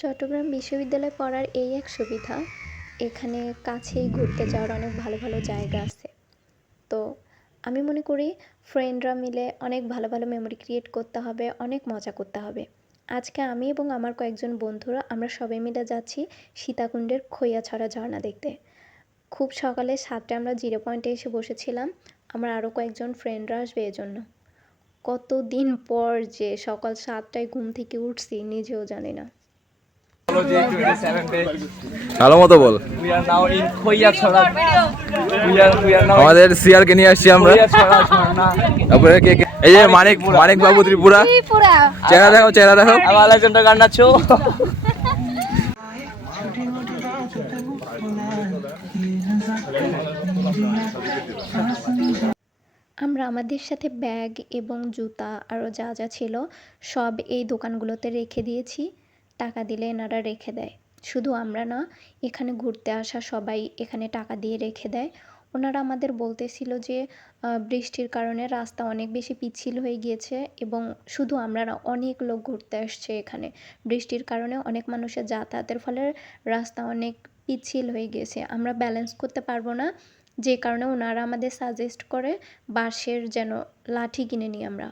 চট্টগ্রাম বিশ্ববিদ্যালয়ে পড়ার এই এক সুবিধা, এখানে কাছেই ঘুরতে যাওয়ার অনেক ভালো ভালো জায়গা আছে। তো আমি মনে করি ফ্রেন্ডরা মিলে অনেক ভালো ভালো মেমোরি ক্রিয়েট করতে হবে, অনেক মজা করতে হবে। আজকে আমি এবং আমার কয়েকজন বন্ধুরা আমরা সবাই মিলে যাচ্ছি সীতাকুণ্ডের খৈয়াছড়া ঝর্ণা দেখতে। খুব সকালে 7টায় আমরা জিরো পয়েন্টে এসে বসেছিলাম। আমরা আরও কয়েকজন ফ্রেন্ডরা আসবে এজন্য। কতদিন পর যে সকাল 7টায় ঘুম থেকে উঠছি নিজেও জানি না। ভালো মতো বল। আমাদের সিআর কে নিয়ে আসছি আমরা। তারপরে এই যে মানিক বাবু ত্রিপুরা, চেহারা দেখো চেহারা দেখো। আমরা আমাদের সাথে ব্যাগ এবং জুতা আরও যা যা ছিল সব এই দোকানগুলোতে রেখে দিয়েছি। টাকা দিলে এনারা রেখে দেয়। শুধু আমরা না, এখানে ঘুরতে আসা সবাই এখানে টাকা দিয়ে রেখে দেয়। ওনারা আমাদের বলতেছিল যে বৃষ্টির কারণে রাস্তা অনেক বেশি পিচ্ছিল হয়ে গিয়েছে এবং শুধু আমরা না, অনেক লোক ঘুরতে আসছে এখানে। বৃষ্টির কারণে অনেক মানুষের যাতায়াতের ফলে রাস্তা অনেক পিচ্ছিল হয়ে গিয়েছে। আমরা ব্যালেন্স করতে পারবো না, যে কারণে ওনারা আমাদের সাজেস্ট করে বাঁশের যেন লাঠি কিনে নিই আমরা।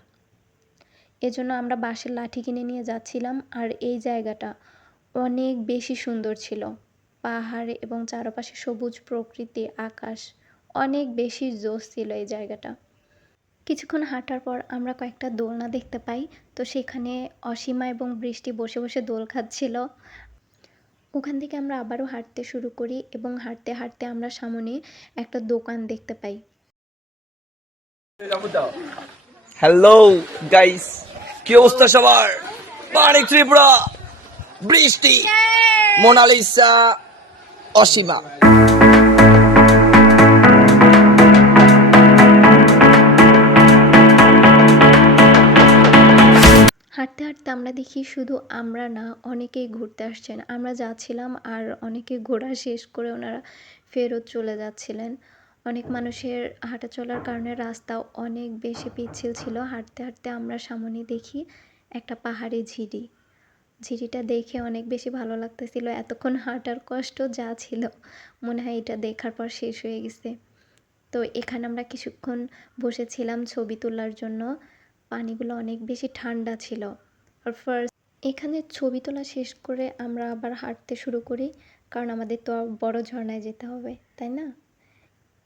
এজন্য আমরা বাঁশের লাঠি কিনে নিয়ে যাচ্ছিলাম। আর এই জায়গাটা অনেক বেশি সুন্দর ছিল। পাহাড় এবং চারপাশে সবুজ প্রকৃতি, আকাশ, অনেক বেশি জোশ ছিল এই জায়গাটা। কিছুক্ষণ হাঁটার পর আমরা কয়েকটা দোলনা দেখতে পাই। তো সেখানে অসীমা এবং বৃষ্টি বসে বসে দোল খাচ্ছিল। ওখান থেকে আমরা আবারও হাঁটতে শুরু করি এবং হাঁটতে হাঁটতে আমরা সামনে একটা দোকান দেখতে পাই। হ্যালো গাইস, কি অবস্থা সবার? মানিক ত্রিপুরা, বৃষ্টি, মোনালিসা, অসীমা। হাঁটতে হাঁটতে আমরা দেখি শুধু আমরা না, অনেকেই ঘুরতে আসছেন। আমরা যাচ্ছিলাম আর অনেকে ঘোরা শেষ করে ওনারা ফেরত চলে যাচ্ছিলেন। অনেক মানুষের হাঁটা চলার কারণে রাস্তা অনেক বেশি পিচ্ছিল ছিল। হাঁটতে হাঁটতে আমরা সামনে দেখি একটা পাহাড়ি ঝিরি। ঝিরিটা দেখে অনেক বেশি ভালো লাগতেছিল। এতক্ষণ হাঁটার কষ্ট যা ছিল মনে হয় এটা দেখার পর শেষ হয়ে গেছে। তো এখানে আমরা কিছুক্ষণ বসেছিলাম ছবি তোলার জন্য। পানিগুলো অনেক বেশি ঠান্ডা ছিল। আর ফার্স্ট এখানে ছবি তোলা শেষ করে আমরা আবার হাঁটতে শুরু করি, কারণ আমাদের তো বড় ঝর্ণায় যেতে হবে, তাই না?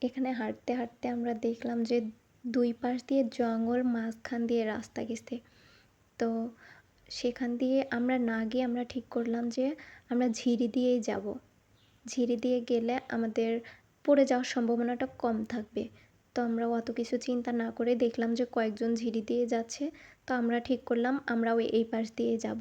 এখানে হাঁটতে হাঁটতে আমরা দেখলাম যে দুই পাশ দিয়ে জঙ্গল, মাঝখান দিয়ে রাস্তা গেছে। তো সেখান দিয়ে আমরা না গিয়ে আমরা ঠিক করলাম যে আমরা ঝিরি দিয়েই যাব। ঝিরি দিয়ে গেলে আমাদের পড়ে যাওয়ার সম্ভাবনাটা কম থাকবে। তো আমরা অত কিছু চিন্তা না করে দেখলাম যে কয়েকজন ঝিরি দিয়ে যাচ্ছে। তো আমরা ঠিক করলাম আমরাও এই পাশ দিয়ে যাব।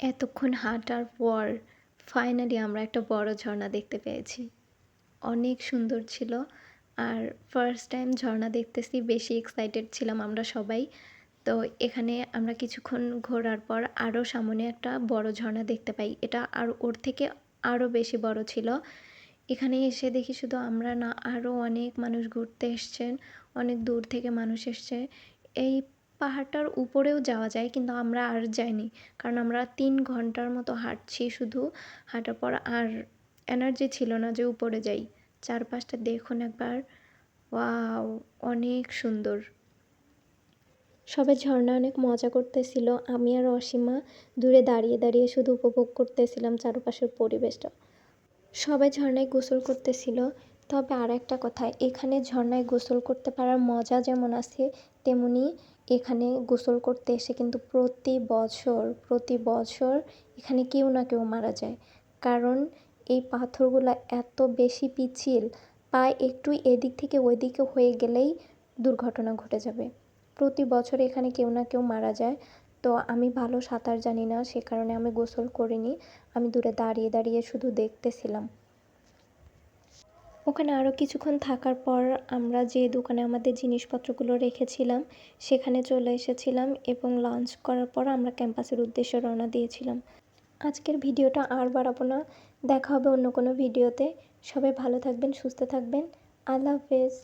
এতক্ষণ হাঁটার পর ফাইনালি আমরা একটা বড় ঝর্ণা দেখতে পেয়েছি। অনেক সুন্দর ছিল। আর ফার্স্ট টাইম ঝর্ণা দেখতেছি, বেশি এক্সাইটেড ছিলাম আমরা সবাই। তো এখানে আমরা কিছুক্ষণ ঘোরার পর আরও সামনে একটা বড় ঝর্ণা দেখতে পাই। এটা আর ওর থেকে আরও বেশি বড় ছিল। এখানে এসে দেখি শুধু আমরা না, আরও অনেক মানুষ ঘুরতে এসছেন, অনেক দূর থেকে মানুষ এসছে। এই পাহাড়টার উপরেও যাওয়া যায়, কিন্তু আমরা আর যাইনি, কারণ আমরা 3 ঘন্টার মতো হাঁটছি শুধু। হাঁটার পর আর এনার্জি ছিল না যে উপরে যাই। চারপাশটা দেখুন একবার, ওয়াও, অনেক সুন্দর। সবাই ঝর্ণা অনেক মজা করতেছিল। আমি আর অসীমা দূরে দাঁড়িয়ে দাঁড়িয়ে শুধু উপভোগ করতেছিলাম চারপাশের পরিবেশটা। সবাই ঝর্ণায় গোসল করতেছিল। তবে আর একটা কথা, এখানে ঝর্ণায় গোসল করতে পারার মজা যেমন আছে, তেমনি এখানে গোসল করতে এসে কিন্তু প্রতি বছর এখানে কেউ না কেউ মারা যায়। কারণ এই পাথরগুলো এত বেশি পিচ্ছিল, পা একটু এদিক থেকে ওইদিকে হয়ে গেলেই দুর্ঘটনা ঘটে যাবে। প্রতি বছর এখানে কেউ না কেউ মারা যায়। তো আমি ভালো সাঁতার জানি না, সে কারণে আমি গোসল করিনি। আমি দূরে দাঁড়িয়ে দাঁড়িয়ে শুধু দেখতেছিলাম। ওখানে আরও কিছুক্ষণ থাকার পর আমরা যে দোকানে আমাদের জিনিসপত্রগুলো রেখেছিলাম সেখানে চলে এসেছিলাম, এবং লাঞ্চ করার পর আমরা ক্যাম্পাসের উদ্দেশ্যে রওনা দিয়েছিলাম। আজকের ভিডিওটা আর বাড়াবো না, দেখা হবে অন্য কোনো ভিডিওতে। সবাই ভালো থাকবেন, সুস্থ থাকবেন। আল্লাহ হাফেজ।